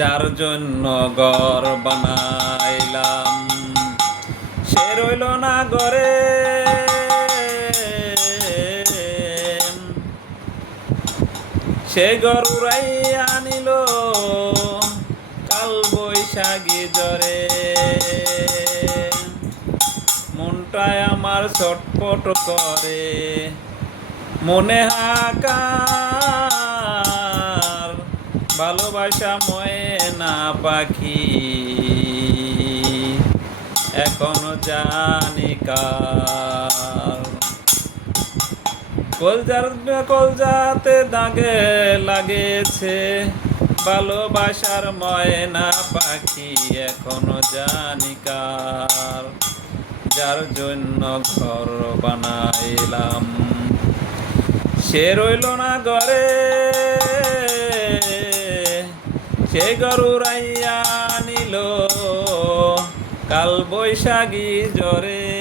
যার জন্য ঘর বানাইলাম সে রইল না ঘরে। সে ঘর উড়াইয়া আনিল কাল বৈশাখী জ্বরে। মনটায় আমার ছটফট করে, মনে হাকার ভালোবাসা ময়না পাখি এখনো জানি কার। কলজাতে দাগে লাগেছে ভালোবাসার ময়না পাখি এখনো জানি কার। যার জন্য ঘর বানাইলাম সে রইল না ঘরে। সে ঘর উড়াইয়া নিল কাল বৈশাখী জ্বরে।